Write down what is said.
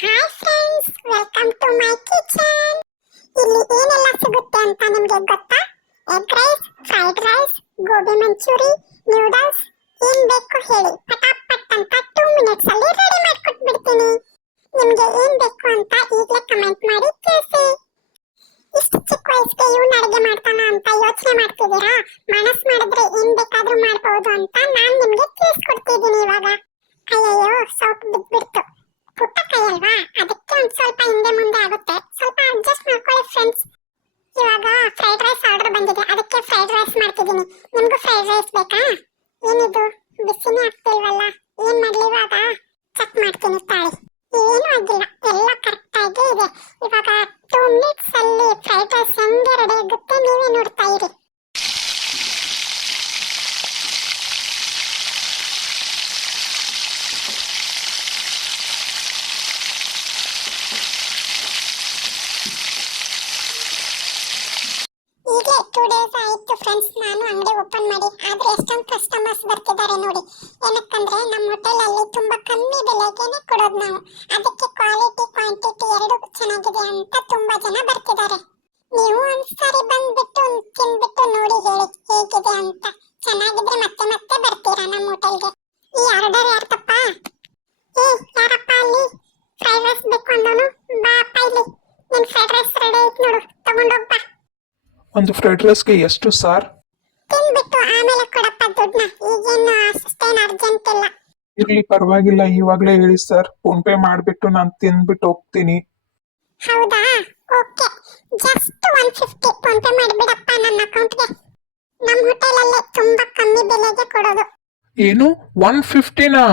Hi friends, welcome to my kitchen. ಇಲ್ಲಿ ಏನೆಲ್ಲ ಸಿಗುತ್ತೆ ಅಂತ ನಿಮಗೆ ಗೊತ್ತಾ? Egg rice, fried rice, gobi manchuri, noodles, ಏನ್ ಬೇಕು ಹೇಳಿ, ಪಟಾಪಟ್ ಅಂತ 2 ಮಿನಿಟ್ಸ್ ಅಲ್ಲಿ ರೆಡಿ ಮಾಡ್ಕೊಟ್ಬಿಡ್ತೀನಿ. ನಿಮ್ಗೆ ಏನ್ ಬೇಕು ಅಂತ ಈಗಲೇ ಕಮೆಂಟ್ ಮಾಡಿ ತಿಳಿಸಿ. ಇಷ್ಟು ಚಿಕ್ಕ ವಯಸ್ಸಿಗೆ ಇವ್ನು ಅಡುಗೆ ಮಾಡ್ತಾನ ಅಂತ ಯೋಚನೆ ಮಾಡ್ತಿದ್ದೀರಾ? ಮನಸ್ ಮಾಡಿದ್ರೆ ಏನ್ ಬೇಕಾದ್ರೂ ಮಾಡ್ಬೋದು ಅಂತ ನಾನ್ ನಿಮ್ಗೆ ತಿಳಿಸ್ಕೊಡ್ತಿದ್ದೀನಿ ಇವಾಗ. ಅಯ್ಯಯ್ಯೋ, ಸೌಟ್ ಬಿದ್ಬಿಡ್ತು. ಪುಟ್ಟ ಕೈ ಅಲ್ವಾ, ಅದಕ್ಕೆ ಒಂದ್ ಸ್ವಲ್ಪ ಹಿಂದೆ ಮುಂದೆ ಆಗುತ್ತೆ. ಸ್ವಲ್ಪ ಅಡ್ಜಸ್ಟ್ ಮಾಡ್ಕೊಳ್ಳಿ ಫ್ರೆಂಡ್ಸ್. ಇವಾಗ ಫ್ರೈಡ್ ರೈಸ್ ಆರ್ಡರ್ ಬಂದಿದೆ, ಅದಕ್ಕೆ ಫ್ರೈಡ್ ರೈಸ್ ಮಾಡ್ತಿದ್ದೀನಿ. ನಿಮ್ಗೂ ಫ್ರೈಡ್ ರೈಸ್ ಬೇಕಾ? ಏನಿದು ಬಿಸಿನೇ ಆಗ್ತಿಲ್ವಲ್ಲ, ಏನ್ ಮಾಡ್ಲಿ ಇವಾಗ? ಚೆಕ್ ಮಾಡ್ತೀನಿ ತಾಳಿ. ಏನೂ ಆಗಿಲ್ಲ, ಎಲ್ಲ ಕರೆಕ್ಟ್ ಆಗಿ ಇದೆ. ಇವಾಗ 2 ಮಿನಿಟ್ಸ್ ಅಲ್ಲಿ ಫ್ರೈಡ್ ರೈಸ್ ಹೆಂಗೆ ರೆಡಿ ಆಗುತ್ತೆ ನೀವೇ ನೋಡ್ತಾ ಇರಿ. ಈಗ 2 ಡೇಸ್ ಆಯ್ತು ಫ್ರೆಂಡ್ಸ್ ನಾನು ಅಂಗಡಿ ಓಪನ್ ಮಾಡಿ. ಆದ್ರೆ ಎಷ್ಟೊಂದು ಕಸ್ಟಮರ್ಸ್ ಬರ್ತಿದ್ದಾರೆ ನೋಡಿ. ಏನಕ್ಕಂದ್ರೆ ನಮ್ಮ ಹೋಟೆಲ್ ಅಲ್ಲಿ ತುಂಬಾ ಕಮ್ಮಿ ಬೆಲೆಗೆನೆ ಕೊಡೋದು ನಾವು. ಅದಕ್ಕೆ ಕ್ವಾಲಿಟಿ ಕ್ವಾಂಟಿಟಿ ಎರಡು ಚೆನ್ನಾಗಿದೆ ಅಂತ ತುಂಬಾ ಜನ ಬರ್ತಿದ್ದಾರೆ. ನೀವು ಒಂದ್ಸರಿ ಬಂದ್ಬಿಟ್ಟು ತಿನ್ಬಿಟ್ಟು ನೋಡಿ ಹೇಳಿ ಹೇಗಿದೆ ಅಂತ. ಚೆನ್ನಾಗಿದ್ರೆ ಮತ್ತೆ ಮತ್ತೆ ಬರ್ತೀರಾ ನಮ್ಮ ಹೋಟೆಲ್ಗೆ. ಈ ಆರ್ಡರ್ ಯಾರ್ದಪ್ಪ? ಯಾರಪ್ಪ ಅಲ್ಲಿ ಫ್ರೈಡ್ ರೈಸ್ ಬೇಕು ಅಂದವನು? ಬಾ ಅಪ್ಪ ಇಲ್ಲಿ, ನಿನ್ ಫ್ರೈಡ್ ರೈಸ್ ರೆಡಿ ಐತ್ ನೋಡು, ತಗೊಂಡೋಗ್ಬಾ. ಒಂದು ಫ್ರೈಡ್ ರೈಸ್ಗೆ ಎಷ್ಟು ಸಾರ್? ತಿನ್ಬಿಟ್ಟು ಆಮೇಲೆ ಕೊಡಪ್ಪ ದುಡ್ಡನ್ನ, ಈಗೇನು ಅಷ್ಟೇನು ಅರ್ಜೆಂಟ್ ಇಲ್ಲ. ಇರ್ಲಿ ಪರವಾಗಿಲ್ಲ, ಇವಾಗ್ಲೇ ಹೇಳಿ ಸರ್, ಫೋನ್ ಪೇ ಮಾಡ್ಬಿಟ್ಟು ನಾನು ತಿಂದ್ಬಿಟ್ಟು ಹೋಗ್ತೀನಿ. ಹೌದಾ, ಓಕೆ. ಜಸ್ಟ್ 150 ಫೋನ್ ಪೇ ಮಾಡಿಬಿಡಪ್ಪ ನನ್ನ ಅಕೌಂಟ್ಗೆ. ನಮ್ಮ ಹೋಟೆಲಲ್ಲೇ ತುಂಬಾ ಕಮ್ಮಿ ಬೆಲೆಗೆ ಕೊಡೋದು. ಏನು 150ನಾ?